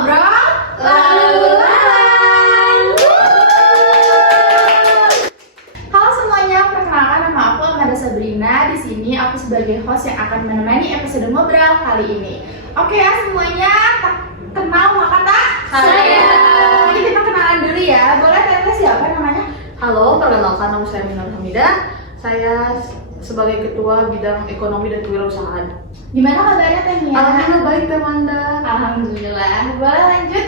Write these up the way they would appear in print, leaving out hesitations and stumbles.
ngobrol lalu lalang. Halo semuanya, perkenalkan nama aku Amanda Sabrina. Di sini aku sebagai host yang akan menemani episode ngobrol kali ini. Oke ya semuanya, kenal maka tak? Saya. Jadi kita kenalan dulu ya. Boleh tanya siapa namanya? Halo, perkenalkan nama saya Minor Hamidah. Saya sebagai ketua bidang ekonomi dan kewirausahaan. Gimana kabarnya Teh Mia? Alhamdulillah baik, Teh Manda. Alhamdulillah. Boleh lanjut?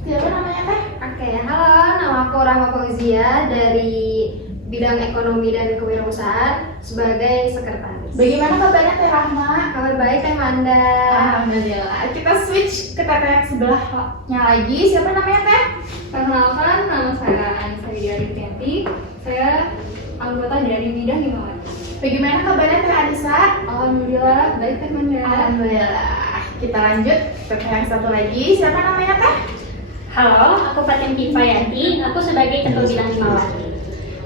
Siapa namanya Teh? Oke, halo, nama aku Rahma Fauzia dari bidang ekonomi dan kewirausahaan sebagai sekretaris. Bagaimana kabarnya Teh Rahma? Kabar baik, Teh Manda. Alhamdulillah. Kita switch ke teteh yang sebelahnya lagi. Siapa namanya Teh? Perkenalkan, nama saya Anissa Widya Riftianti. Saya anggota dari bidang Himawati. Bagaimana kabarnya Teh Anissa? Alhamdulillah, baik Teh Manda. Alhamdulillah. Kita lanjut ke teteh yang satu lagi. Siapa namanya Teh? Halo, aku Fatin Kifayanti. Aku sebagai ketua bidang Himawati.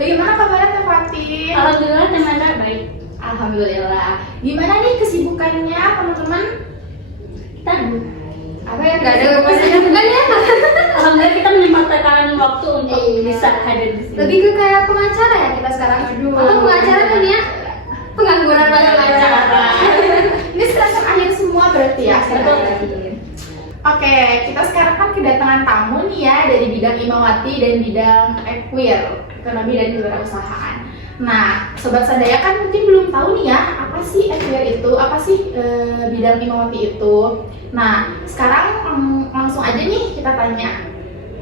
Bagaimana kabarnya Teh Fatin? Alhamdulillah, Teh Manda baik. Alhamdulillah. Gimana nih kesibukannya teman-teman? Kita Apa ya, nggak ada kesibukan ya? Alhamdulillah kita menyempatkan waktu untuk bisa hadir di sini. Lebih ke kayak pengacara ya kita sekarang. Aduh. Atau pengacara kan ya? Pengangguran banyak pengacara. Ini semester akhir semua berarti ya? Betul. Oke, kita sekarang kan kedatangan tamu nih ya dari bidang Himawati dan bidang Equir, ekonomi dan kewirausahaan. Nah, Sobat Sadaya kan mungkin belum tahu nih ya, apa sih Equir itu, apa sih bidang Himawati itu. Nah, sekarang langsung aja nih kita tanya,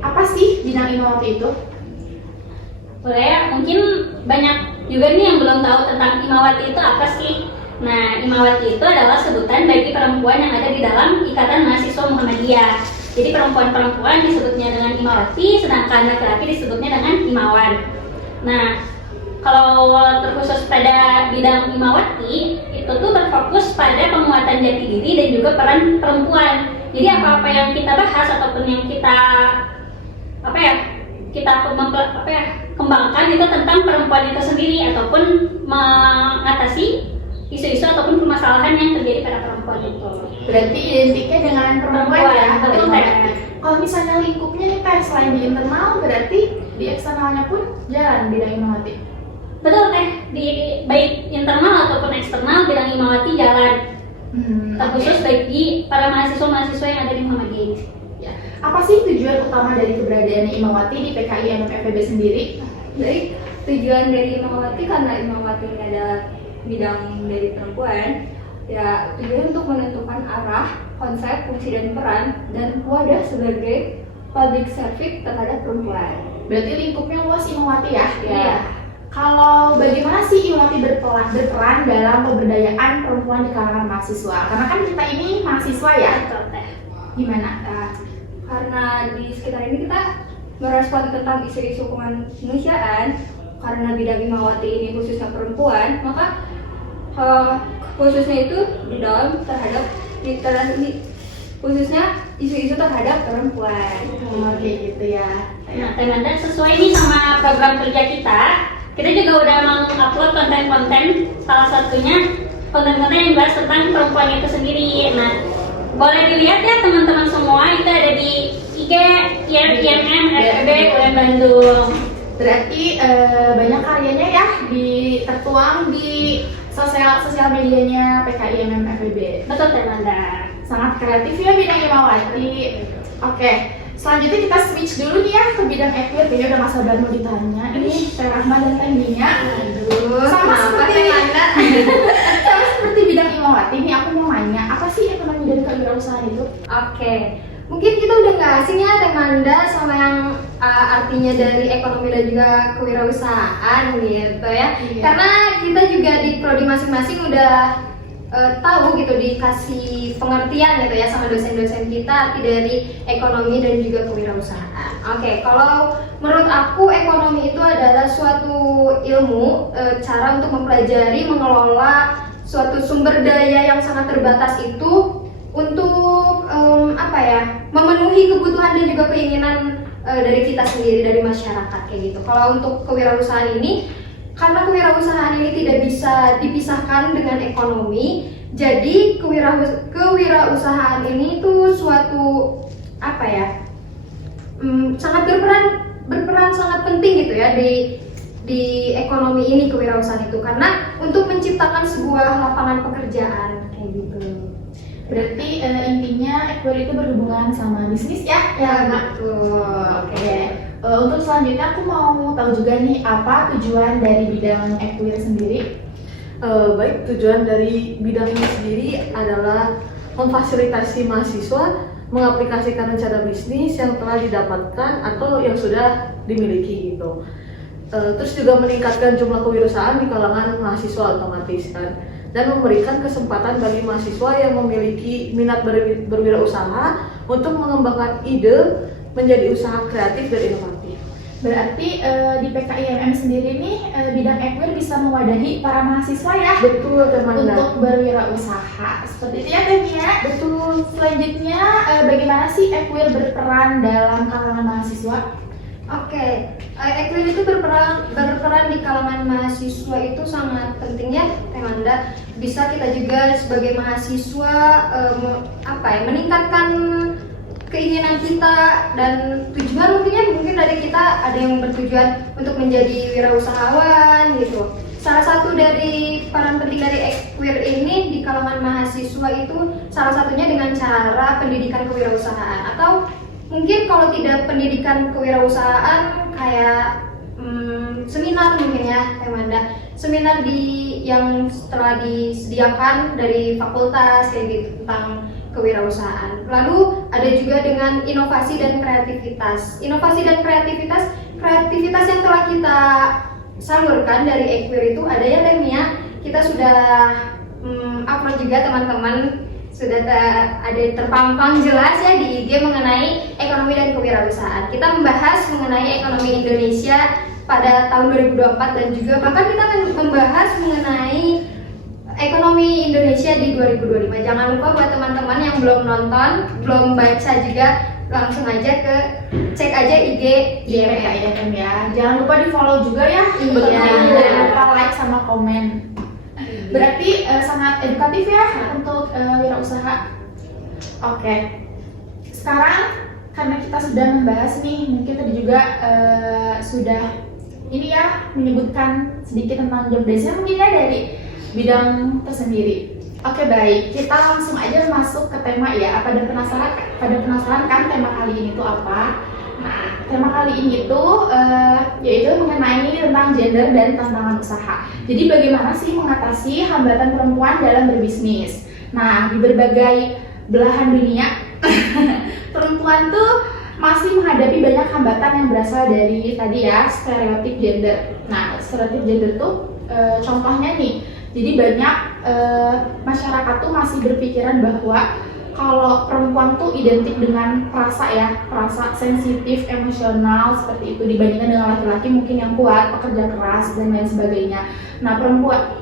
apa sih bidang Himawati itu? Boleh ya, mungkin banyak juga nih yang belum tahu tentang Himawati itu apa sih. Nah, Himawati itu adalah sebutan bagi perempuan yang ada di dalam Ikatan Mahasiswa Muhammadiyah. Jadi perempuan-perempuan disebutnya dengan Himawati, sedangkan laki-laki disebutnya dengan Himawan. Nah, kalau terkhusus pada bidang Himawati, itu tuh berfokus pada penguatan jati diri dan juga peran perempuan. Jadi apa-apa yang kita bahas ataupun yang kita kembangkan itu tentang perempuan itu sendiri ataupun mengatasi isu-isu ataupun permasalahan yang terjadi pada perempuan itu. Berarti identiknya dengan perempuan ya? Betul, Teh. Kalau misalnya lingkupnya nih Teh, selain di internal berarti di eksternalnya pun jalan bidang Himawati? Betul Teh, di baik internal ataupun eksternal bidang Himawati jalan. Terkhusus bagi para mahasiswa-mahasiswa yang ada di Muhammadiyah ini. Ya. Apa sih tujuan utama dari keberadaan Himawati di PKI MFEB sendiri? Baik, tujuan dari Himawati karena Himawati ini adalah bidang dari perempuan, ya tujuan untuk menentukan arah, konsep, fungsi dan peran dan wadah sebagai public service terhadap perempuan. Berarti lingkupnya luas Himawati ya? Iya. Kalau bagaimana sih Himawati berperan dalam pemberdayaan perempuan di kalangan mahasiswa? Karena kan kita ini mahasiswa ya? Betul Teh. Gimana? Karena di sekitar ini kita merespon tentang isu-isu kemanusiaan, karena bidang Himawati ini khususnya perempuan, maka khususnya itu di dalam terhadap literasi, khususnya isu-isu terhadap perempuan. Oke gitu ya. Nah, Teh Manda, sesuai nih sama program kerja kita juga udah mengupload konten-konten, salah satunya konten-konten yang bahas tentang perempuan itu sendiri. Nah, boleh dilihat ya teman-teman semua, itu ada di IG IMM FEB UM Bandung. Berarti banyak karyanya ya tertuang di sosial medianya PKI MFEB. Betul Teh Manda. Sangat kreatif ya bidang Himawati. Oke, selanjutnya kita switch dulu nih ya ke bidang Equir. Kayaknya udah masa baru mau ditanya. Ini Teh Rahma dan Teh Mia. Aduh, Sama kenapa seperti Teh Manda? sama seperti bidang Himawati. Ini aku mau nanya, apa sih ekonomi dan kewirausahaan itu? Oke, mungkin kita udah nggak asing ya Teh Manda sama yang artinya dari ekonomi dan juga kewirausahaan gitu ya. Iya. Karena kita juga di prodi masing-masing udah tahu gitu, dikasih pengertian gitu ya sama dosen-dosen kita arti dari ekonomi dan juga kewirausahaan. Oke, kalau menurut aku ekonomi itu adalah suatu ilmu, cara untuk mempelajari, mengelola suatu sumber daya yang sangat terbatas itu untuk memenuhi kebutuhan dan juga keinginan dari kita sendiri, dari masyarakat kayak gitu. Kalau untuk kewirausahaan ini, karena kewirausahaan ini tidak bisa dipisahkan dengan ekonomi, jadi kewirausahaan ini tuh suatu ya di ekonomi ini, kewirausahaan itu, karena untuk menciptakan sebuah lapangan pekerjaan kayak gitu. Berarti intinya Equer itu berhubungan sama bisnis ya? Ya betul. Oke. Untuk selanjutnya aku mau tahu juga nih apa tujuan dari bidang Equer sendiri? Baik, tujuan dari bidang ini sendiri adalah memfasilitasi mahasiswa mengaplikasikan rencana bisnis yang telah didapatkan atau yang sudah dimiliki gitu. Terus juga meningkatkan jumlah kewirausahaan di kalangan mahasiswa otomatis kan, dan memberikan kesempatan bagi mahasiswa yang memiliki minat berwirausaha untuk mengembangkan ide menjadi usaha kreatif dan inovatif. Berarti di PKIMM sendiri nih bidang Equer bisa mewadahi para mahasiswa ya? Betul, teman-teman. Untuk berwirausaha. Seperti itu ya Tania? Betul. Selanjutnya bagaimana sih Equer berperan dalam kalangan mahasiswa? Oke, Equer itu berperan di kalangan mahasiswa itu sangat penting ya, Temanda. Bisa kita juga sebagai mahasiswa meningkatkan keinginan kita dan tujuan mungkin dari kita ada yang bertujuan untuk menjadi wirausahawan gitu. Salah satu dari peran penting dari Equer ini di kalangan mahasiswa itu salah satunya dengan cara pendidikan kewirausahaan, atau mungkin kalau tidak pendidikan kewirausahaan kayak seminar mungkin ya Temanda. Seminar yang telah disediakan dari fakultas kayak gitu tentang kewirausahaan. Lalu ada juga dengan inovasi dan kreativitas. Inovasi dan kreativitas yang telah kita salurkan dari Equer itu ada ya Temia. Kita sudah upload juga teman-teman, sudah ada terpampang jelas ya di IG mengenai ekonomi dan kewirausahaan. Kita membahas mengenai ekonomi Indonesia pada tahun 2024 dan juga bahkan kita akan membahas mengenai ekonomi Indonesia di 2025. Jangan lupa buat teman-teman yang belum nonton, belum baca juga, langsung aja cek aja IG PKIMM ya. Jangan lupa di follow juga ya. Iya. Jangan lupa like sama komen. Berarti sangat edukatif ya untuk wirausaha. Oke. Sekarang karena kita sudah membahas nih, mungkin tadi juga sudah ini ya menyebutkan sedikit tentang job desk-nya mungkin ya dari bidang tersendiri. Oke baik, kita langsung aja masuk ke tema ya. Pada penasaran kan tema kali ini tuh apa? Nah, tema kali ini tuh yaitu mengenai tentang gender dan tantangan usaha. Jadi bagaimana sih mengatasi hambatan perempuan dalam berbisnis? Nah, di berbagai belahan dunia perempuan tuh masih menghadapi banyak hambatan yang berasal dari tadi ya stereotip gender. Nah, stereotip gender tuh contohnya nih. Jadi banyak masyarakat tuh masih berpikiran bahwa kalau perempuan tuh identik dengan perasa sensitif, emosional seperti itu dibandingkan dengan laki-laki mungkin yang kuat, pekerja keras dan lain sebagainya. Nah, perempuan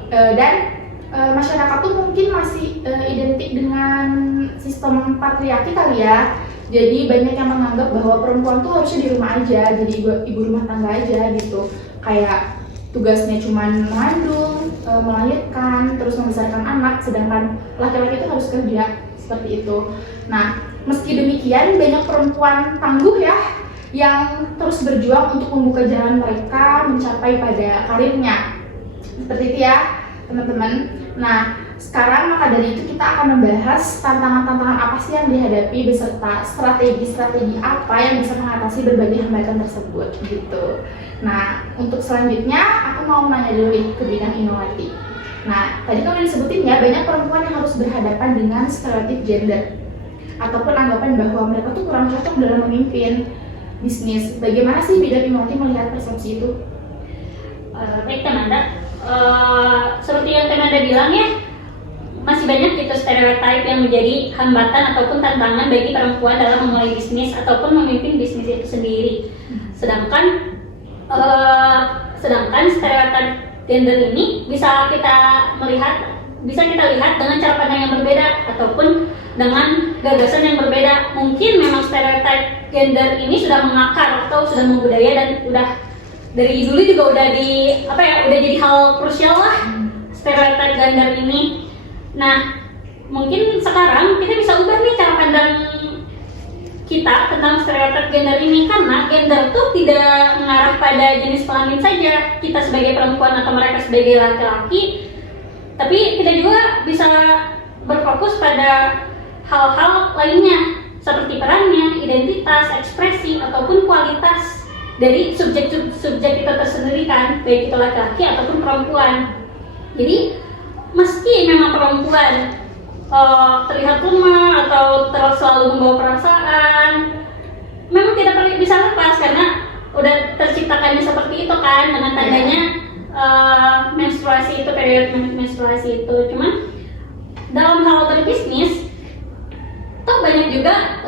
masyarakat tuh mungkin masih identik dengan sistem patriarki kali ya. Jadi banyak yang menganggap bahwa perempuan tuh harusnya di rumah aja, jadi ibu rumah tangga aja gitu. Kayak tugasnya cuma mengandung, melahirkan, terus membesarkan anak, sedangkan laki-laki itu harus kerja seperti itu. Nah, meski demikian banyak perempuan tangguh ya yang terus berjuang untuk membuka jalan mereka mencapai pada karirnya. Seperti itu ya, teman-teman. Nah, sekarang maka dari itu kita akan membahas tantangan-tantangan apa sih yang dihadapi beserta strategi-strategi apa yang bisa mengatasi berbagai hambatan tersebut gitu. Nah, untuk selanjutnya aku mau nanya dulu nih ke bidang Imawati. Nah, tadi kan udah disebutin ya banyak perempuan yang harus berhadapan dengan stereotip gender ataupun anggapan bahwa mereka tuh kurang cocok dalam memimpin bisnis. Bagaimana sih bidang Imawati melihat persepsi itu? Baik Temanda, seperti yang Temanda bilang ya, masih banyak gitu stereotip yang menjadi hambatan ataupun tantangan bagi perempuan dalam memulai bisnis ataupun memimpin bisnis itu sendiri. Sedangkan stereotip gender ini bisa kita lihat dengan cara pandang yang berbeda ataupun dengan gagasan yang berbeda. Mungkin memang stereotip gender ini sudah mengakar atau sudah membudaya dan udah dari dulu juga udah udah jadi hal krusial lah stereotip gender ini. Nah, mungkin sekarang kita bisa ubah nih cara pandang kita tentang stereotip gender ini, karena gender tuh tidak mengarah pada jenis kelamin saja, kita sebagai perempuan atau mereka sebagai laki-laki, tapi kita juga bisa berfokus pada hal-hal lainnya seperti perannya, identitas, ekspresi, ataupun kualitas dari subjek itu tersendiri kan, baik itu laki-laki ataupun perempuan. Jadi meski memang perempuan terlihat lemah atau selalu membawa perasaan, memang tidak perlu bisa lepas karena udah terciptakannya seperti itu kan, dengan tandanya menstruasi itu, periode menstruasi itu. Cuman dalam hal berbisnis toh banyak juga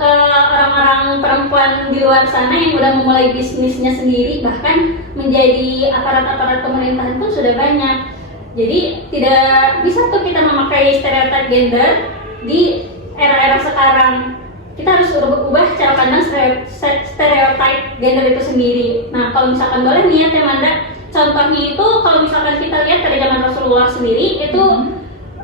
orang-orang perempuan di luar sana yang udah memulai bisnisnya sendiri, bahkan menjadi aparat-aparat pemerintahan pun sudah banyak. Jadi tidak bisa tuh kita memakai stereotip gender di era-era sekarang. Kita harus ubah cara pandang stereotip gender itu sendiri. Nah, kalau misalkan boleh nih ya Teh Manda, contohnya itu kalau misalkan kita lihat pada zaman Rasulullah sendiri itu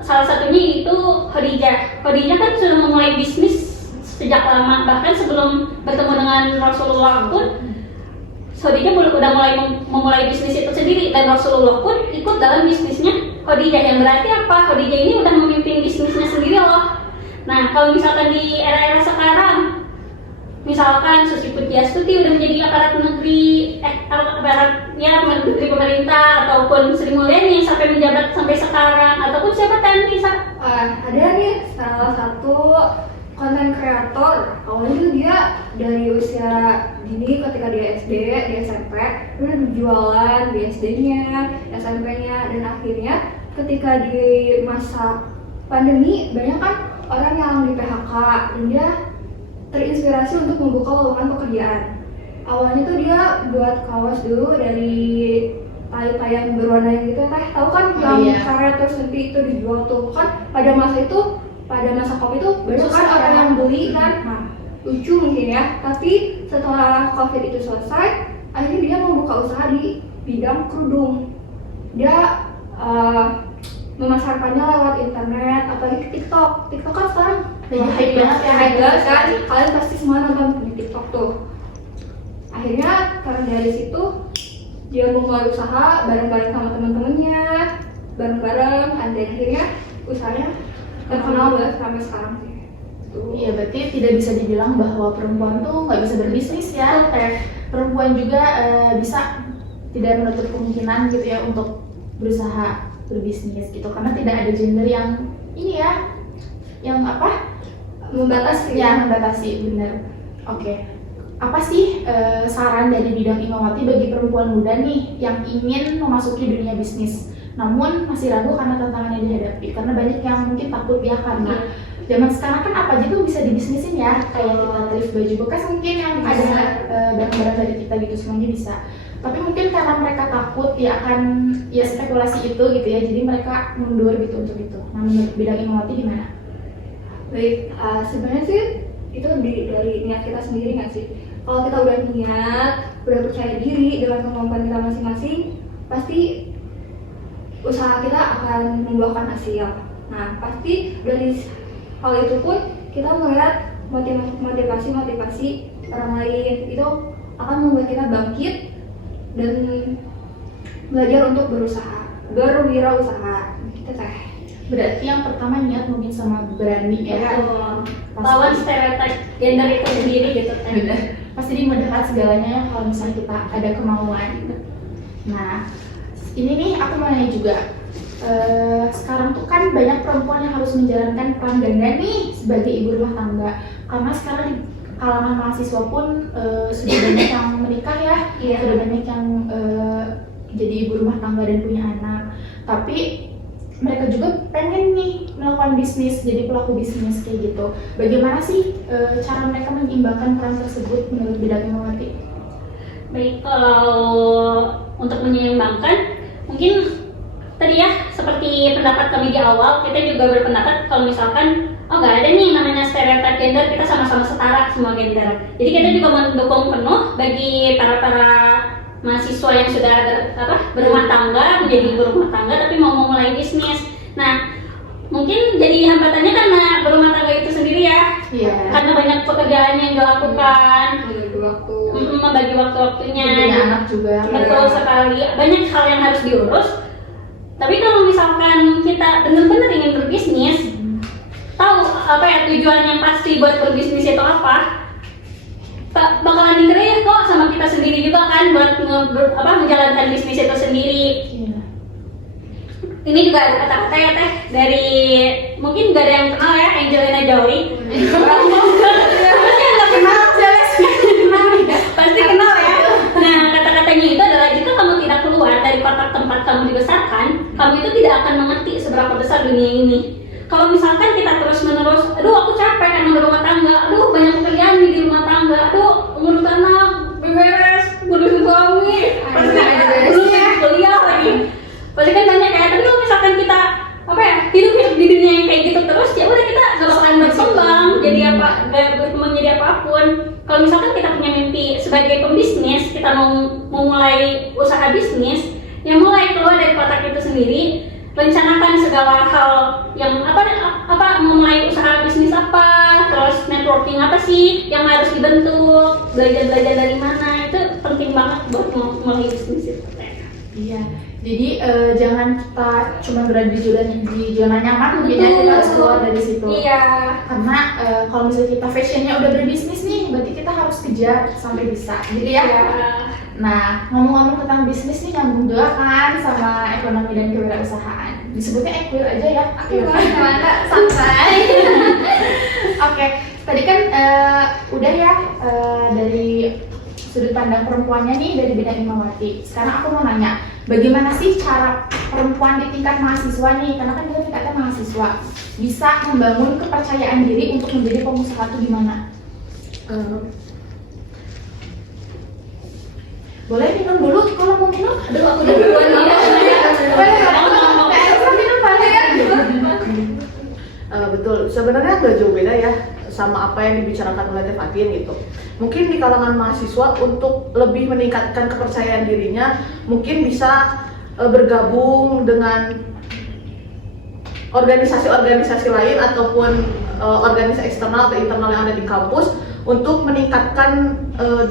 salah satunya itu Khadijah. Khadijah kan sudah memulai bisnis sejak lama, bahkan sebelum bertemu dengan Rasulullah pun Khadijah udah memulai bisnis itu sendiri, dan Rasulullah pun ikut dalam bisnisnya Khadijah, yang berarti apa? Khadijah ini udah memimpin bisnisnya sendiri loh. Nah, kalau misalkan di era-era sekarang, misalkan Susi Pujiastuti udah menjadi aparat menteri pemerintah, ataupun Sri Mulyani sampai menjabat sampai sekarang, ataupun siapa tadi Ada nih salah satu konten kreator, awalnya tuh dia dari usia dini ketika dia SD, di SMP, dia udah berjualan di SD-nya, SMP-nya, dan akhirnya ketika di masa pandemi banyak kan orang yang di PHK, dan dia terinspirasi untuk membuka lowongan pekerjaan. Awalnya tuh dia buat kaos dulu dari tali yang berwarna yang gitu, tahu kan yang karet terus nanti itu dijual tuh kan pada masa COVID itu banyak kan orang yang beli kan, nah, lucu mungkin ya. Tapi setelah COVID itu selesai, akhirnya dia mau buka usaha di bidang kerudung. Dia memasarkannya lewat internet, apalagi TikTok kan sekarang hype banget kan, kalian pasti semua nonton di TikTok tuh. Akhirnya karena dari situ dia memulai usaha bareng-bareng sama teman-temannya, bareng-bareng, dan akhirnya usahanya terkenal banget sampai sekarang sih. Iya, berarti tidak bisa dibilang bahwa perempuan tuh nggak bisa berbisnis ya. Perempuan juga bisa, tidak menutup kemungkinan gitu ya untuk berusaha berbisnis gitu, karena tidak ada gender yang ini ya, yang apa? Membatasi. Ya, membatasi, benar. Oke. Apa sih saran dari bidang Imawati bagi perempuan muda nih yang ingin memasuki dunia bisnis, namun masih ragu karena tantangan yang dihadapi? Karena banyak yang mungkin takut ya, karena zaman sekarang kan apa aja tuh bisa dibisnisin ya, kayak kita thrift baju bekas mungkin yang ada barang-barang dari kita gitu, semuanya bisa. Tapi mungkin karena mereka takut ya akan ya spekulasi itu gitu ya, jadi mereka mundur gitu untuk itu. Nah, menurut bidang Imawati gimana? Baik, sebenarnya sih itu dari niat kita sendiri nggak sih? Kalau kita udah niat, udah percaya diri dengan kemampuan kita masing-masing, pasti usaha kita akan membuahkan hasil. Nah, pasti dari hal itu pun kita melihat motivasi orang lain, itu akan membuat kita bangkit dan belajar untuk berwirausaha gitu teh. Berarti yang pertama niat mungkin sama berani ya. lawan stereotip gender itu sendiri gitu kan. Bener. Pasti dimudahkan segalanya kalau misalnya kita ada kemauan. Nah, ini nih aku mau nanya juga. Sekarang tuh kan banyak perempuan yang harus menjalankan peran ganda nih sebagai ibu rumah tangga. Karena sekarang di kalangan mahasiswa pun sudah banyak yang menikah ya, sudah banyak yang jadi ibu rumah tangga dan punya anak. Tapi mereka juga pengen nih melakukan bisnis, jadi pelaku bisnis kayak gitu. Bagaimana sih cara mereka menyeimbangkan peran tersebut menurut bidang Imawati? Baik, kalau untuk menyeimbangkan, mungkin tadi ya seperti pendapat kami di awal, kita juga berpendapat kalau misalkan nggak ada nih namanya stereotip gender, kita sama-sama setara semua gender. Jadi kita juga mendukung penuh bagi para mahasiswa yang sudah berumah tangga, menjadi ibu rumah tangga tapi mau memulai bisnis. Nah, mungkin jadi hambatannya karena berumah tangga itu sendiri ya. Iya. Karena banyak pekerjaan yang dilakukan, Membagi waktu. membagi waktu-waktunya. Punya anak juga. Betul sekali, banyak hal yang harus diurus. Tapi kalau misalkan kita benar-benar ingin berbisnis, tahu apa ya tujuan yang pasti buat berbisnis itu apa, bakalan dikreat kok sama kita sendiri juga kan buat menjalankan bisnis itu sendiri. Iya. Ini juga ada kata-kata ya teh dari mungkin gak ada yang kenal ya Angelina Jolie. Pasti nggak kenal, pasti kenal ya. Nah kata-katanya itu adalah jika kamu tidak keluar dari kotak tempat kamu dibesarkan, kamu itu tidak akan mengerti seberapa besar dunia ini. Kalau misalkan kita terus-menerus, aduh aku capek karena berumah tangga, aduh banyak pekerjaan nih di rumah tangga, aduh ngurus anak, beres, ngurus suami, pasti ngurus kuliah lagi. Pasti kan banyak kayak, tapi kalau misalkan kita hidup di dunia yang kayak gitu terus, ya udah kita gak bakalan berkembang jadi gak berkembang jadi apapun. Kalau misalkan kita punya mimpi sebagai pembisnis, kita mau mulai usaha bisnis, yang mulai keluar dari kotak itu sendiri, rencanakan segala hal yang memulai usaha bisnis apa, terus networking apa sih yang harus dibentuk, belajar dari mana, itu penting banget buat mulai bisnis itu. Iya. Jadi jangan kita cuma berada di zona nyaman, mungkin ya kita harus keluar dari situ. Iya. Karena kalau misalnya kita fashionnya udah berbisnis nih, berarti kita harus kejar sampai bisa, gitu ya. Iya. Nah, ngomong-ngomong tentang bisnis nih nyambung juga kan sama ekonomi dan kewirausahaan. Disebutnya equil aja ya. Gimana? Santai. Oke, tadi kan udah ya dari sudut pandang perempuannya nih dari bidang Imawati. Sekarang aku mau nanya, bagaimana sih cara perempuan di tingkat mahasiswa nih? Karena kan kita tingkatnya mahasiswa bisa membangun kepercayaan diri untuk menjadi pengusaha itu gimana? Boleh minum dulu kalau mau minum? Aduh, aku udah duluan nih. Betul, sebenarnya nggak jauh beda ya sama apa yang dibicarakan oleh Teh Fatin gitu. Mungkin di kalangan mahasiswa untuk lebih meningkatkan kepercayaan dirinya, mungkin bisa bergabung dengan organisasi-organisasi lain ataupun organisasi eksternal atau internal yang ada di kampus untuk meningkatkan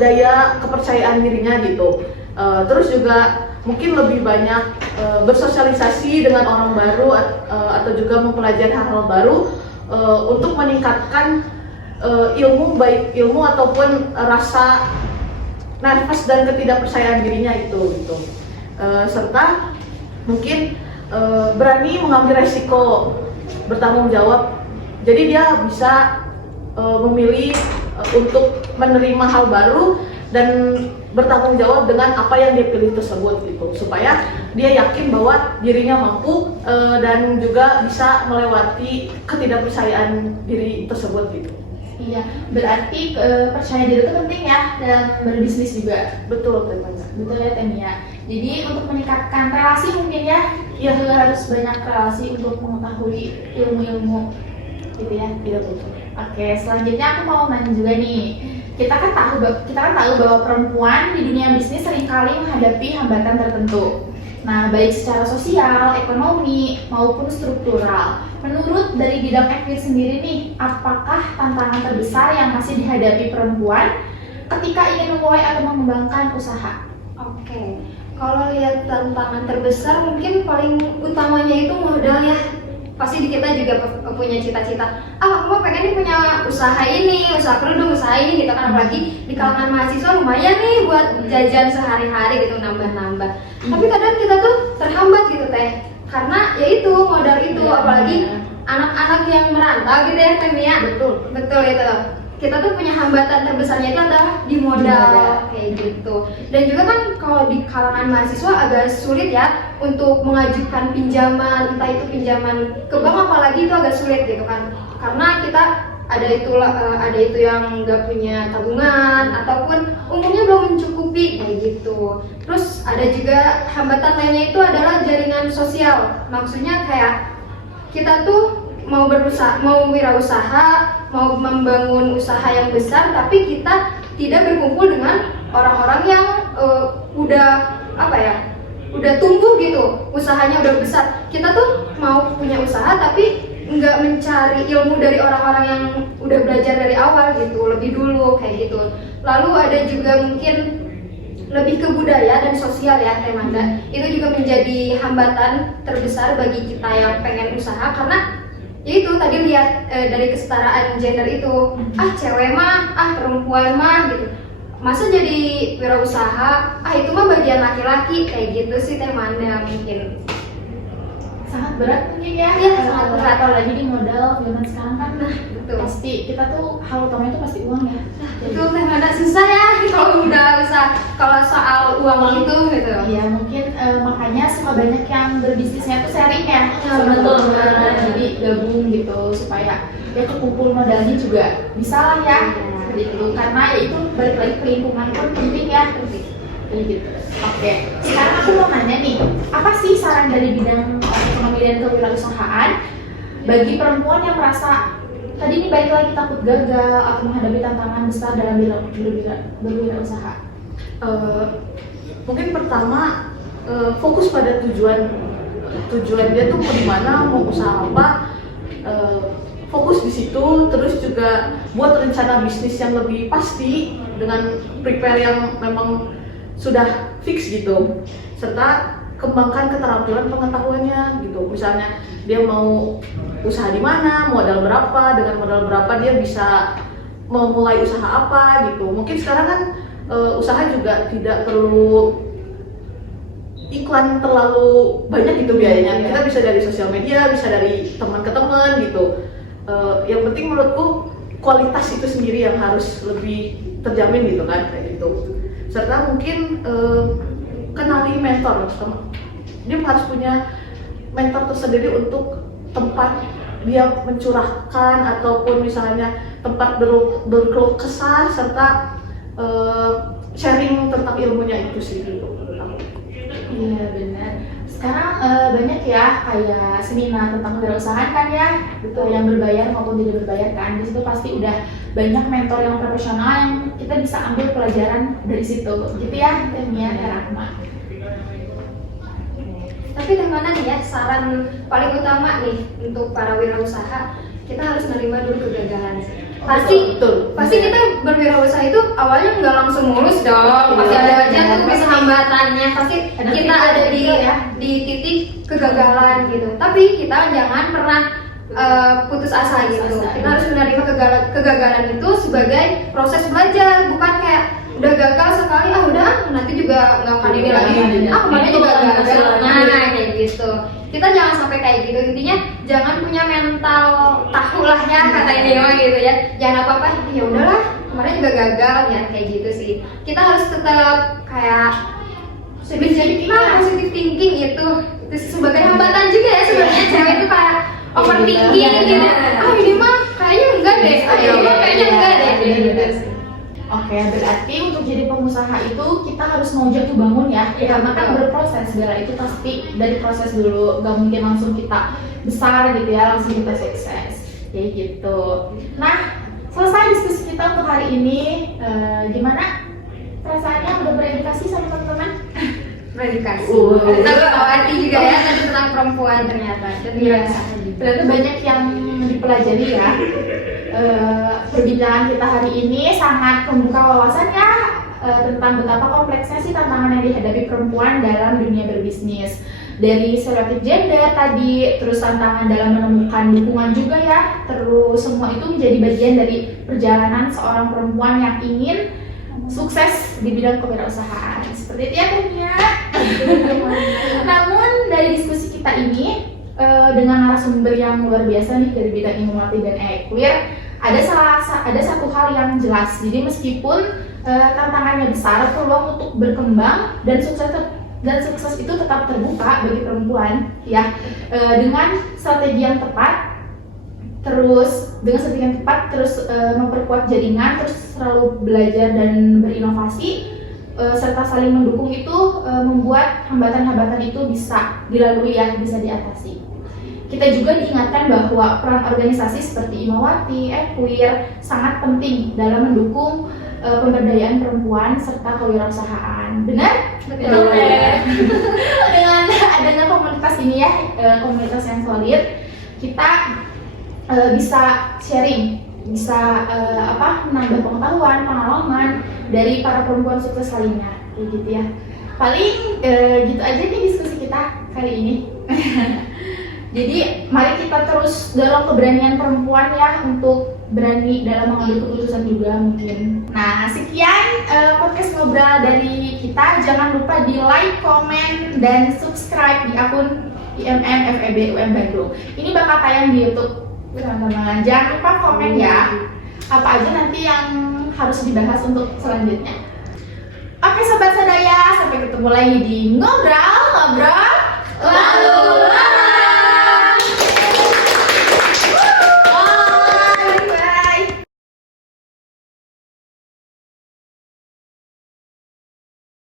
daya kepercayaan dirinya gitu. Terus juga mungkin lebih banyak bersosialisasi dengan orang baru atau juga mempelajari hal-hal baru untuk meningkatkan ilmu, baik ilmu ataupun rasa nervous dan ketidakpercayaan dirinya itu gitu. Serta mungkin berani mengambil resiko, bertanggung jawab. Jadi dia bisa memilih untuk menerima hal baru dan bertanggung jawab dengan apa yang dia pilih tersebut gitu, supaya dia yakin bahwa dirinya mampu dan juga bisa melewati ketidakpercayaan diri tersebut gitu. Iya, berarti percaya diri itu penting ya dalam berbisnis juga. Betul, teman. Betul ya Tania. Jadi untuk meningkatkan relasi mungkin ya, Iya. juga harus banyak relasi untuk mengetahui ilmu-ilmu gitu ya. Iya betul. Oke, selanjutnya aku mau nanya juga nih. Kita kan tahu bahwa perempuan di dunia bisnis seringkali menghadapi hambatan tertentu. Nah, baik secara sosial, ekonomi, maupun struktural. Menurut dari bidang Equil sendiri nih, apakah tantangan terbesar yang masih dihadapi perempuan ketika ingin memulai atau mengembangkan usaha? Oke, kalau lihat tantangan terbesar mungkin paling utamanya itu modal ya. Pasti di kita juga punya cita-cita, aku mau pengen nih punya usaha ini, usaha kerudung, usaha ini gitu kan. Apalagi di kalangan mahasiswa lumayan nih buat jajan sehari-hari gitu, nambah-nambah. Tapi kadang kita tuh terhambat gitu Teh, karena ya itu modal itu, apalagi anak-anak yang merantau gitu ya Teh Mia. Betul itu. Kita tuh punya hambatan terbesarnya itu adalah di modal kayak gitu. Dan juga kan kalau di kalangan mahasiswa agak sulit ya untuk mengajukan pinjaman, entah itu pinjaman ke bank apalagi itu agak sulit gitu kan. Karena kita ada itu yang nggak punya tabungan ataupun umumnya belum mencukupi kayak gitu. Terus ada juga hambatan lainnya itu adalah jaringan sosial. Maksudnya kayak kita tuh mau wirausaha, mau membangun usaha yang besar, tapi kita tidak berkumpul dengan orang-orang yang udah tumbuh gitu, usahanya udah besar. Kita tuh mau punya usaha tapi nggak mencari ilmu dari orang-orang yang udah belajar dari awal gitu, lebih dulu kayak gitu. Lalu ada juga mungkin lebih ke budaya dan sosial ya Teh Manda. Itu juga menjadi hambatan terbesar bagi kita yang pengen usaha, karena ya itu tadi lihat dari kesetaraan gender itu, cewek mah, perempuan mah gitu. Masa jadi wirausaha, itu mah bagian laki-laki kayak gitu sih Teh Manda mungkin. Sangat berat mungkin ya. Iya, sangat berat. Apalagi di modal zaman sekarang kan. Nah, betul. Pasti kita tuh hal utamanya itu pasti uang ya. Itu Teh Manda susah ya kalau udah bisa, kalau soal uang itu gitu. Iya, mungkin makanya suka banyak yang berbisnisnya tuh sharing ya. Ya, Sama betul. teman-teman, jadi gabung gitu supaya ya kekumpul modalnya juga bisa lah ya. Seperti itu. Karena ya itu balik lagi ke lingkungan pun penting ya. Jadi gitu. Oke, sekarang aku mau nanya nih, apa sih saran dari bidang ekonomi dan kewirausahaan bagi perempuan yang merasa tadi ini balik lagi takut gagal atau menghadapi tantangan besar dalam berwirausaha? Mungkin pertama fokus pada tujuan dia tuh mau di mana, mau usaha apa, fokus di situ. Terus juga buat rencana bisnis yang lebih pasti dengan prepare yang memang sudah fix gitu, serta kembangkan keterampilan pengetahuannya gitu. Misalnya dia mau usaha di mana, modal berapa, dengan modal berapa dia bisa memulai usaha apa gitu. Mungkin sekarang kan usaha juga tidak perlu iklan terlalu banyak gitu biayanya. Kita bisa dari sosial media, bisa dari teman ke teman gitu. Yang penting menurutku kualitas itu sendiri yang harus lebih terjamin gitu kan, kayak gitu. Serta mungkin kenali mentor. Dia harus punya mentor tersendiri untuk tempat dia mencurahkan ataupun misalnya tempat berkeluh kesah, serta sharing tentang ilmunya itu sih gitu. Iya benar. Sekarang banyak ya kayak seminar tentang kewirausahaan kan ya, betul, yang berbayar maupun tidak berbayar kan. Di situ pasti udah banyak mentor yang profesional yang kita bisa ambil pelajaran dari situ. Gitu ya, Tania, Rahma. Tapi Teh Manda nih ya, saran paling utama nih untuk para wirausaha, kita harus menerima dulu kegagalan. Betul. Pasti kita berwirausaha itu awalnya nggak langsung mulus dong, pasti ada aja tuh bisa hambatannya, pasti Ada kita titik ada di ya. di titik kegagalan gitu. Tapi kita jangan pernah putus asa gitu. Kita harus menerima kegagalan itu sebagai proses belajar, bukan kayak udah gagal sekali, udah nanti juga nggak akan ini lagi, kemarin juga gagal, kayak gitu. Kita jangan sampai kayak gitu. Intinya jangan punya mental tahu lah ya, kata ini gitu ya. Jangan apa-apa, ya udahlah kemarin juga gagal ya, kayak gitu sih. Kita harus tetap kayak positive thinking itu sebagai hambatan juga ya sebenarnya. Cewek itu kayak overthinking gitu. Ini mah kayaknya enggak deh. Ini mah kayaknya enggak deh. Gitu. Oke, berarti untuk jadi pengusaha itu kita harus mau jatuh bangun ya. Karena kan berproses, segala itu pasti dari proses dulu. Gak mungkin langsung kita besar gitu ya, langsung kita sukses. Kayak gitu. Nah, selesai diskusi kita untuk hari ini. Gimana perasaannya udah beredukasi sama teman-teman? Beredukasi. Tapi juga ya tentang perempuan ternyata. Iya. Ternyata banyak yang dipelajari ya. Perbincangan kita hari ini sangat membuka wawasan ya tentang betapa kompleksnya sih tantangan yang dihadapi perempuan dalam dunia berbisnis. Dari stereotip gender tadi, terus tantangan dalam menemukan dukungan juga ya. Terus semua itu menjadi bagian dari perjalanan seorang perempuan yang ingin sukses di bidang kewirausahaan. Seperti itu ya Tania. Namun dari diskusi kita ini dengan narasumber yang luar biasa nih dari bidang Imawati dan Equeer, ada satu hal yang jelas. Jadi meskipun tantangannya besar, peluang untuk berkembang dan sukses itu tetap terbuka bagi perempuan ya, dengan strategi yang tepat, terus memperkuat jaringan, terus selalu belajar dan berinovasi, serta saling mendukung itu membuat hambatan-hambatan itu bisa dilalui ya, bisa diatasi. Kita juga diingatkan bahwa peran organisasi seperti Imawati, Equeer sangat penting dalam mendukung pemberdayaan perempuan serta kewirausahaan. Benar? Betul. Dengan adanya komunitas ini ya, komunitas yang solid, kita bisa sharing, bisa menambah pengetahuan, pengalaman dari para perempuan sukses lainnya, kayak gitu ya. Paling gitu aja nih diskusi kita kali ini. Jadi mari kita terus dorong keberanian perempuan ya untuk berani dalam mengambil keputusan juga mungkin. Nah sekian podcast ngobrol dari kita. Jangan lupa di like, komen, dan subscribe di akun IMM FEB UM Bandung. Ini bakal tayang di YouTube teman-teman. Jangan lupa komen ya apa aja nanti yang harus dibahas untuk selanjutnya. Oke sobat sadaya, sampai ketemu lagi di ngobrol